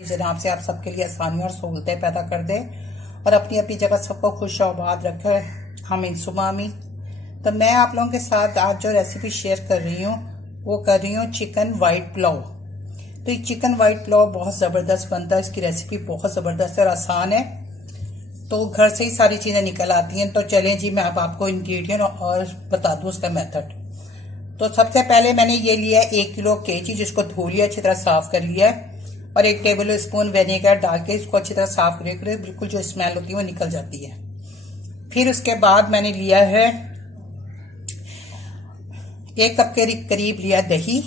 जनाब से आप सबके लिए आसानी और सहूलतें पैदा कर दे और अपनी अपनी जगह सबको खुश और आबाद रखे। आमीन सुमा आमीन। तो मैं आप लोगों के साथ आज जो रेसिपी शेयर कर रही हूँ वो कर रही हूँ चिकन वाइट पुलाव। तो ये चिकन वाइट पुलाव बहुत ज़बरदस्त बनता है। इसकी रेसिपी बहुत ज़बरदस्त है और आसान है, तो घर से ही सारी चीज़ें निकल आती हैं। तो चलें जी, मैं अब आपको इंग्रेडिएंट और बता दूँ उसका मेथड। तो सबसे पहले मैंने ये लिया है 1 किलो केजी, जिसको धो लिया, अच्छी तरह साफ कर लिया है, और 1 टेबल स्पून विनेगर डाल के इसको अच्छी तरह साफ करके बिल्कुल जो स्मेल होती है वो निकल जाती है। फिर उसके बाद मैंने लिया है 1 कप के करीब लिया दही,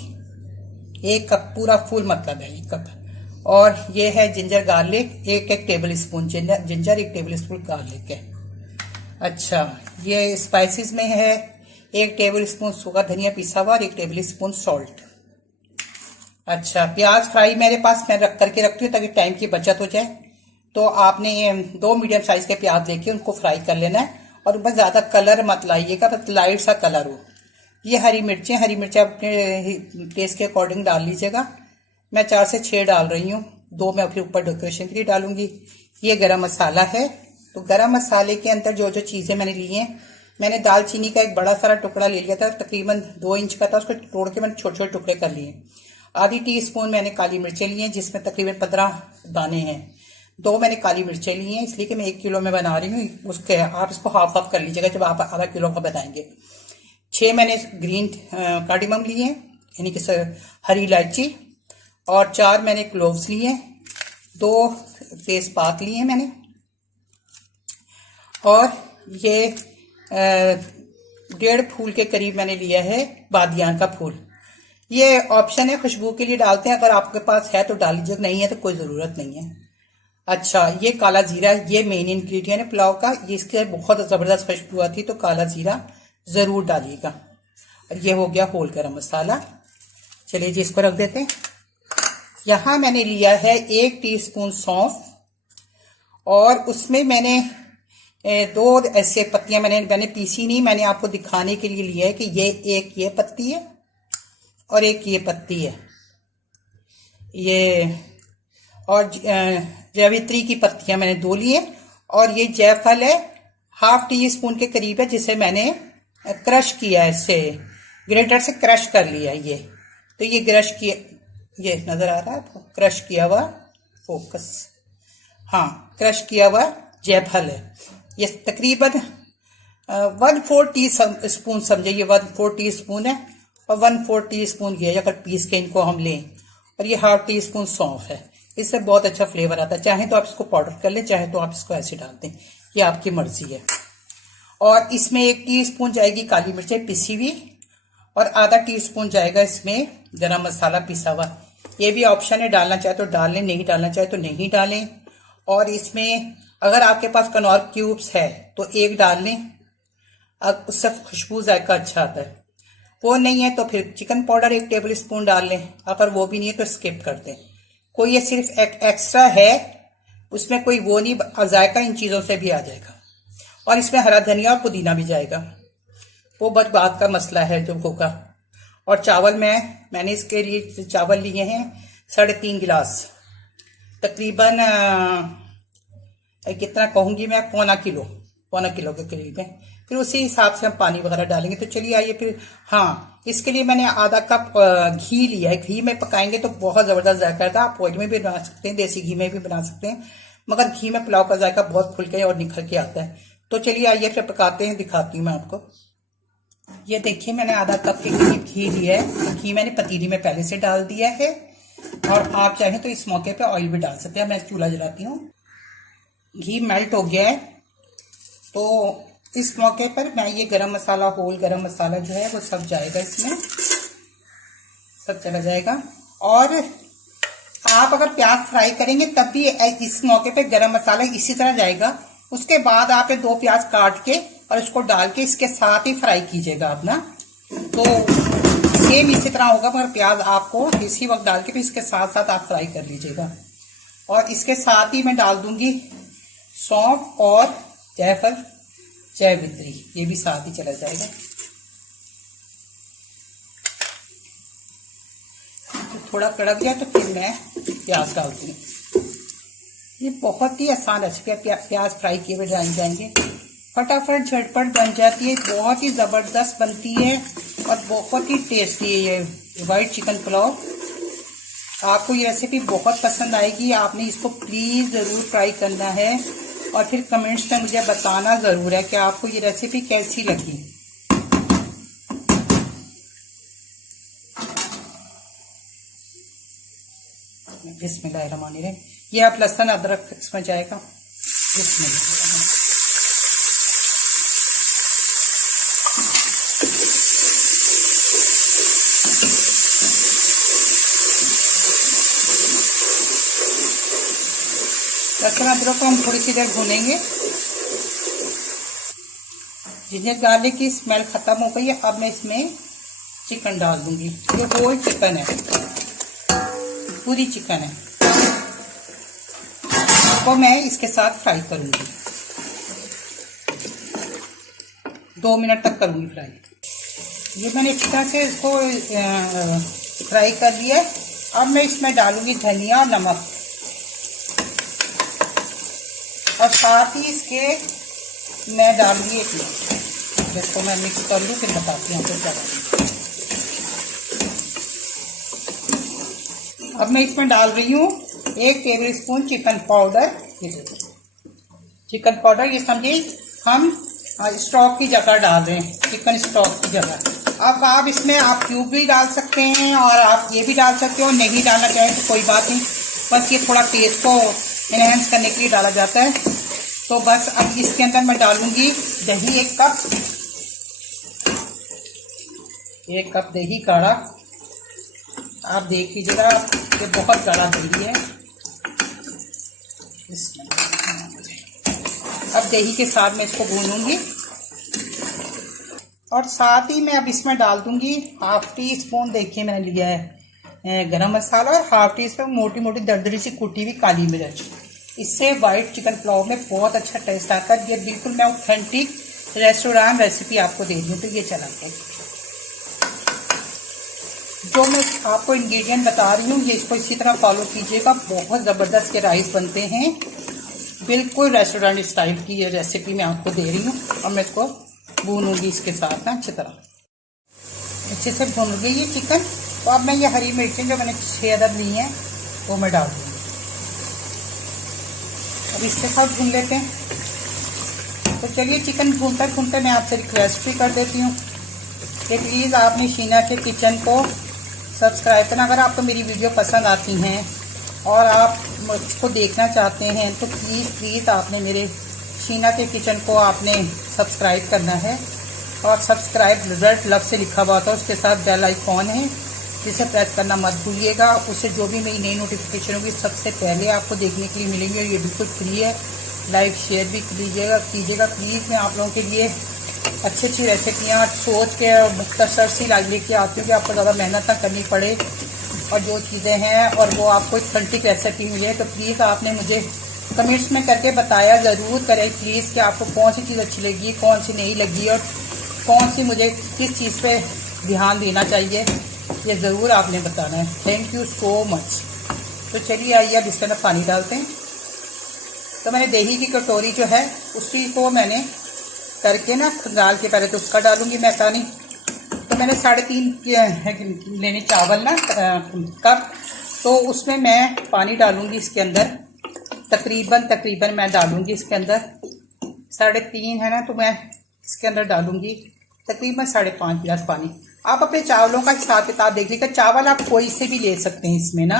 1 कप पूरा फुल मतलब है 1 कप, और ये है ginger garlic 1 table spoon ginger 1 table spoon garlic है। अच्छा, ये स्पाइसेस में है 1 टेबल स्पून सूखा धनिया पिसा हुआ और 1 टेबल स्पून सॉल्ट। अच्छा, प्याज फ्राई मेरे पास मैं रख करके रखती हूँ ताकि टाइम की बचत हो जाए। तो आपने 2 मीडियम साइज के प्याज लेके उनको फ्राई कर लेना है, और बस ज्यादा कलर मत लाइएगा, बस लाइट सा कलर हो। ये हरी मिर्चें अपने टेस्ट के अकॉर्डिंग डाल लीजिएगा। मैं 4 से 6 डाल रही हूँ, 2 मैं फिर ऊपर डेकोरेशन के लिए डालूंगी। ये गरम मसाला है। तो गरम मसाले के अंदर जो जो चीजें मैंने ली हैं, मैंने दालचीनी का एक बड़ा सारा टुकड़ा ले लिया था, तकरीबन 2 इंच का था, उसको तोड़ के मैंने छोटे छोटे टुकड़े कर लिए। आधी टीस्पून मैंने काली मिर्चें ली हैं, जिसमें तकरीबन 15 दाने हैं। 2 मैंने काली मिर्चें ली हैं, इसलिए कि मैं 1 किलो में बना रही हूँ। उसके आप इसको हाफ हाफ कर लीजिएगा जब आप आधा किलो का बनाएंगे। 6 मैंने ग्रीन कार्डिमम लिए हैं, यानी कि हरी इलायची, और 4 मैंने क्लोव्स लिए हैं, 2 तेजपात लिए हैं मैंने, और ये 1.5 फूल के करीब मैंने लिया है बादियान का फूल। ये ऑप्शन है, खुशबू के लिए डालते हैं, अगर आपके पास है तो डाल लीजिए, नहीं है तो कोई ज़रूरत नहीं है। अच्छा, ये काला जीरा, ये मेन इंग्रेडिएंट है पुलाव का, इसके बहुत ज़बरदस्त खुशबू आती है, तो काला जीरा ज़रूर डालिएगा। और ये हो गया होल गरम मसाला। चलिए जी, इसको रख देते हैं। यहाँ मैंने लिया है 1 टीस्पून सौंफ, और उसमें मैंने 2 ऐसे पत्तियां मैंने पीसी नहीं, मैंने आपको दिखाने के लिए लिया है कि ये पत्ती है और एक ये पत्ती है, ये, और जावित्री की पत्तियां मैंने 2 ली है, और ये जायफल है ½ टीस्पून के करीब है, जिसे मैंने क्रश किया है, इससे ग्रेटर से क्रश कर लिया है ये। तो ये क्रश किया, ये नजर आ रहा है आपको, क्रश किया हुआ, फोकस, हाँ, क्रश किया हुआ जायफल है। ये तकरीबन 1/4 टी स्पून समझे, ये 1/4 टी स्पून है, और 1/4 टी स्पून ये अगर पीस के इनको हम लें, और ये ½ टी स्पून सौंफ है। इससे बहुत अच्छा फ्लेवर आता है। चाहे तो आप इसको पाउडर कर लें, चाहे तो आप इसको ऐसे डाल दें, ये आपकी मर्जी है। और इसमें 1 टीस्पून जाएगी काली मिर्चें पिसी हुई, और आधा टीस्पून जाएगा इसमें गरम मसाला पिसा हुआ। ये भी ऑप्शन है, डालना चाहे तो डाल लें, नहीं डालना चाहे तो नहीं डालें। और इसमें अगर आपके पास कनौर क्यूब्स है तो 1 डाल लें, अब उससे खुशबू जायका अच्छा आता है। वो नहीं है तो फिर चिकन पाउडर 1 टेबल स्पून डाल लें, अगर वो भी नहीं है तो स्किप कर दें। कोई ये सिर्फ एक एक्स्ट्रा है, उसमें कोई वो नहीं, जायका इन चीज़ों से भी आ जाएगा। और इसमें हरा धनिया और पुदीना भी जाएगा, वो बस बात का मसला है जो होगा। और चावल मैंने इसके लिए चावल लिए हैं 3.5 गिलास, तकरीबन कितना कहूँगी मैं, पौना किलो के करीब है। फिर उसी हिसाब से हम पानी वगैरह डालेंगे। तो चलिए आइए फिर। हाँ, इसके लिए मैंने आधा कप घी लिया है। घी में पकाएंगे तो बहुत ज़बरदस्त जायका आता है। आप ऑयल में भी बना सकते हैं, देसी घी में भी बना सकते हैं, मगर घी में पुलाव का जायका बहुत खुल के और निखर के आता है। तो चलिए आइए फिर पकाते हैं, दिखाती हूँ मैं आपको। ये देखिए, मैंने आधा कप के करीब घी लिया है। घी मैंने पतीली में पहले से डाल दिया है, और आप चाहें तो इस मौके पे ऑयल भी डाल सकते हैं। मैं चूल्हा जलाती हूँ। घी मेल्ट हो गया है, तो इस मौके पर मैं ये गरम मसाला, होल गरम मसाला जो है वो सब जाएगा, इसमें सब चला जाएगा। और आप अगर प्याज फ्राई करेंगे तब भी इस मौके पे गरम मसाला इसी तरह जाएगा। उसके बाद आप 2 प्याज काट के और इसको डाल के इसके साथ ही फ्राई कीजिएगा आप ना, तो सेम इसी तरह होगा, मगर प्याज आपको इसी वक्त डाल के फिर इसके साथ साथ आप फ्राई कर लीजिएगा। और इसके साथ ही मैं डाल दूंगी सौंफ और जायफल, जावित्री, ये भी साथ ही चला जाएगा। तो थोड़ा कड़क गया तो फिर मैं प्याज डालती हूँ। ये बहुत ही आसान रेसिपी है। प्याज फ्राई किए हुए डाल जाएंगे, फटाफट झटपट बन जाती है, बहुत ही ज़बरदस्त बनती है और बहुत ही टेस्टी है ये वाइट चिकन पुलाव। आपको ये रेसिपी बहुत पसंद आएगी। आपने इसको प्लीज़ ज़रूर ट्राई करना है और फिर कमेंट्स में मुझे बताना ज़रूर है कि आपको ये रेसिपी कैसी लगी। बिस्मिल्लाहिर्रहमानिर्रहीम। ये आप लहसुन अदरक इसमें जाएगा। लहसुन अदरक को हम थोड़ी सी देर भूनेंगे। जिन्हें गार्लिक की स्मेल खत्म हो गई है, अब मैं इसमें चिकन डाल दूंगी। ये होल चिकन है, पूरी चिकन है, इसको मैं इसके साथ फ्राई करूंगी। 2 मिनट तक करूंगी फ्राई। ये मैंने अच्छी तरह से इसको फ्राई कर लिया है। अब मैं इसमें डालूंगी धनिया और नमक और साथ ही इसके मैं डालूंगी एक मिनट, जिसको मैं मिक्स कर लूँ, फिर बताती हूँ क्या डालूंगी। अब मैं इसमें डाल रही हूँ 1 table spoon chicken powder. Chicken powder ये समझिए हम स्टॉक की जगह डाल रहे हैं, चिकन स्टॉक की जगह। अब आप इसमें आप क्यूब भी डाल सकते हैं और आप ये भी डाल सकते हो। नहीं डालना चाहें तो कोई बात नहीं, बस ये थोड़ा टेस्ट को एनहेंस करने के लिए डाला जाता है। तो बस अब इसके अंदर मैं डालूंगी दही 1 कप, 1 कप दही काढ़ा। आप देख लीजिएगा, ये बहुत गाढ़ा दही है। अब दही के साथ मैं इसको भूनूंगी और साथ ही मैं अब इसमें डाल दूंगी 1/2 टी स्पून, देखिए मैंने लिया है गरम मसाला, और 1/2 टी स्पून मोटी मोटी दरदरी सी कुटी हुई काली मिर्च। इससे वाइट चिकन पुलाव में बहुत अच्छा टेस्ट आता है। ये बिल्कुल मैं ऑथेंटिक रेस्टोरेंट रेसिपी आपको दे रही हूँ, तो ये चला के जो मैं आपको इंग्रेडिएंट बता रही हूँ, ये इसको इसी तरह फॉलो कीजिएगा। बहुत ज़बरदस्त के राइस बनते हैं, बिल्कुल रेस्टोरेंट स्टाइल की ये रेसिपी मैं आपको दे रही हूँ। और मैं इसको भूनूंगी इसके साथ ना अच्छी से भून गई ये चिकन। तो अब मैं ये हरी मिर्चें जो मैंने 6 अदद ली हैं वो मैं डाल दूँगी। अब इसके साथ भून लेते हैं। तो चलिए चिकन भूनते भूनते मैं आपसे रिक्वेस्ट भी कर देती हूँ कि प्लीज़ आपने शीना के किचन को सब्सक्राइब करना। अगर आपको मेरी वीडियो पसंद आती हैं और आप मुझको देखना चाहते हैं तो प्लीज़ आपने मेरे शीना के किचन को आपने सब्सक्राइब करना है। और सब्सक्राइब रिजल्ट लव से लिखा हुआ था, उसके साथ बेल आइकॉन है जिसे प्रेस करना मत भूलिएगा। उससे जो भी मेरी नई नोटिफिकेशन होगी सबसे पहले आपको देखने के लिए मिलेंगे। और ये बिल्कुल फ्री है। लाइक शेयर भी कीजिएगा प्लीज़। मैं आप लोगों के लिए अच्छी रेसिपियाँ सोच के मुख्तसर सी लेके आती हूँ कि आपको ज़्यादा मेहनत ना करनी पड़े और जो चीज़ें हैं और वो आपको ऑथेंटिक रेसिपी मिले। तो प्लीज़ आपने मुझे कमेंट्स में करके बताया ज़रूर करें प्लीज़ कि आपको कौन सी चीज़ अच्छी लगी, कौन सी नहीं लगी और कौन सी मुझे किस चीज़ पे ध्यान देना चाहिए, ये ज़रूर आपने बताना है। Thank you so much. तो चलिए आइए अब इसके अंदर पानी डालते हैं। तो मैंने दही की कटोरी जो है उसी को मैंने करके ना डाल के पहले तो उसका डालूंगी मैं पानी। तो मैंने 3.5 लेने चावल ना कप, तो उसमें मैं पानी डालूंगी इसके अंदर। तकरीबन मैं डालूंगी इसके अंदर 3.5 है ना, तो मैं इसके अंदर डालूंगी तकरीबन 5.5 गिलास पानी। आप अपने चावलों का हिसाब किताब देख लीजिएगा। चावल आप कोई से भी ले सकते हैं इसमें ना,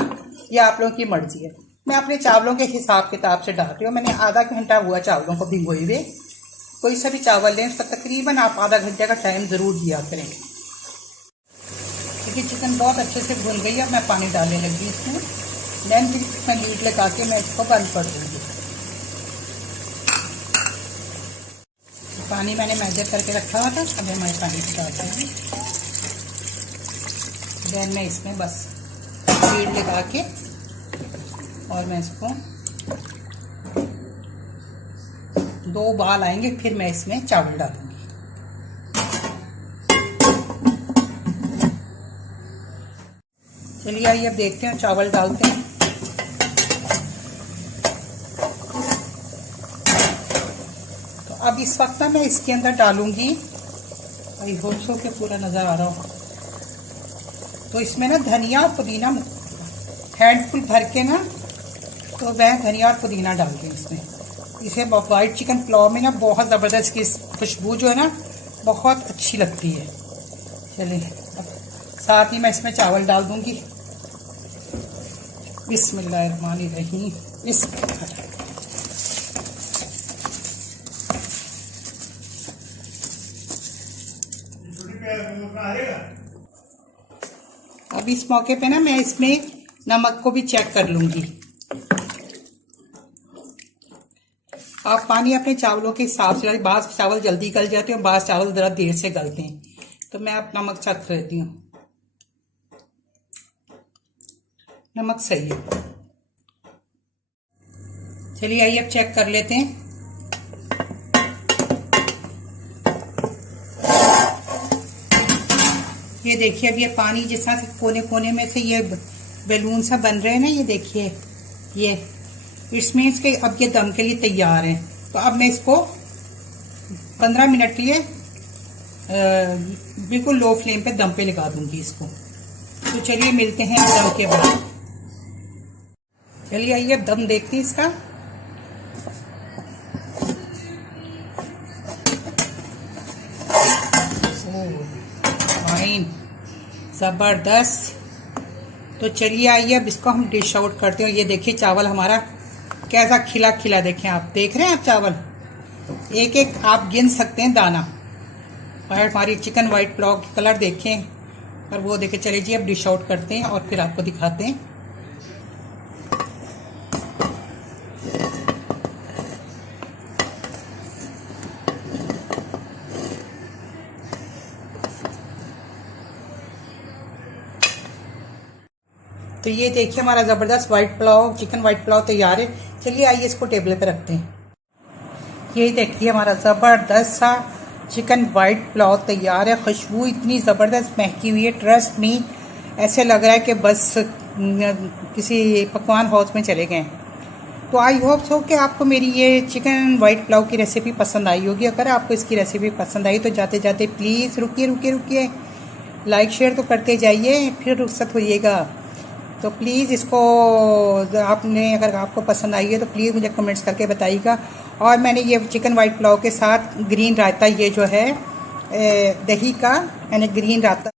ये आप लोगों की मर्जी है। मैं अपने चावलों के हिसाब किताब से डाल रही हूँ। मैंने आधा घंटा हुआ चावलों को भिगोए हुए। कोई सा भी चावल लें उसका तकरीबन आप आधा घंटे का टाइम ज़रूर दिया करें। क्योंकि चिकन बहुत अच्छे से भून गई है। मैं पानी डालने लगी इसमें। देन फिर इसमें लीड लगा के मैं इसको बंद कर दूँगी। पानी मैंने मेजर करके रखा हुआ था, अब मैं पानी डालती हूँ। देन मैं इसमें बस लीड लगा के और मैं इसको 2 उबाल आएंगे, फिर मैं इसमें चावल डालूंगी। चलिए आइए अब देखते हैं, चावल डालते हैं। अब इस वक्त ना मैं इसके अंदर डालूंगी, आई होप सो के पूरा नज़र आ रहा हो, तो इसमें ना धनिया और पुदीना हैंडफुल भर के ना, तो मैं धनिया और पुदीना डाल दूँ इसमें। इसे वाइट चिकन पुलाव में ना बहुत ज़बरदस्त की खुशबू जो है ना बहुत अच्छी लगती है। चलिए अब साथ ही मैं इसमें चावल डाल दूंगी। बिस्मिल्लाहिर्रहमानिर्रहीम। अब इस मौके पे ना मैं इसमें नमक को भी चेक कर लूंगी। आप पानी अपने चावलों के हिसाब से, बास चावल जल्दी गल जाते हैं और बास चावल ज़रा देर से गलते हैं, तो मैं आप नमक चेक कर देती हूँ। नमक सही है। चलिए आइए अब चेक कर लेते हैं। ये देखिए अब ये पानी जिस तरह से कोने कोने में से ये बैलून सा बन रहे हैं ना, ये देखिए, ये इट्स मीन्स के अब ये दम के लिए तैयार है। तो अब मैं इसको 15 मिनट के लिए बिल्कुल लो फ्लेम पे दम पे लगा दूंगी इसको। तो चलिए मिलते हैं दम के बाद। चलिए आइए अब दम देखते हैं इसका। फाइन, जबरदस्त। तो चलिए आइए अब इसको हम डिश आउट करते हैं। ये देखिए चावल हमारा कैसा खिला खिला, देखें आप, देख रहे हैं आप चावल, एक एक आप गिन सकते हैं दाना। और हमारी चिकन वाइट पुलाव की कलर देखें और वो देखें। चलिए जी अब डिश आउट करते हैं और फिर आपको दिखाते हैं। तो ये देखिए हमारा ज़बरदस्त white pulao, chicken white pulao तैयार है। चलिए आइए इसको टेबल पे रखते हैं। ये देखिए हमारा ज़बरदस्त सा चिकन वाइट पुलाव तैयार है। खुशबू इतनी ज़बरदस्त महकी हुई है, ट्रस्ट मी, ऐसे लग रहा है कि बस किसी पकवान हाउस में चले गए। तो आई होप सो कि आपको मेरी ये चिकन वाइट पुलाव की रेसिपी पसंद आई होगी। अगर आपको इसकी रेसिपी पसंद आई तो जाते जाते प्लीज़ रुकिए, लाइक शेयर तो करते जाइए, फिर रुखसत होइएगा। तो प्लीज़ इसको आपने, अगर आपको पसंद आई है तो प्लीज़ मुझे कमेंट्स करके बताइएगा। और मैंने ये चिकन वाइट पुलाव के साथ ग्रीन रायता, ये जो है दही का, यानी ग्रीन रायता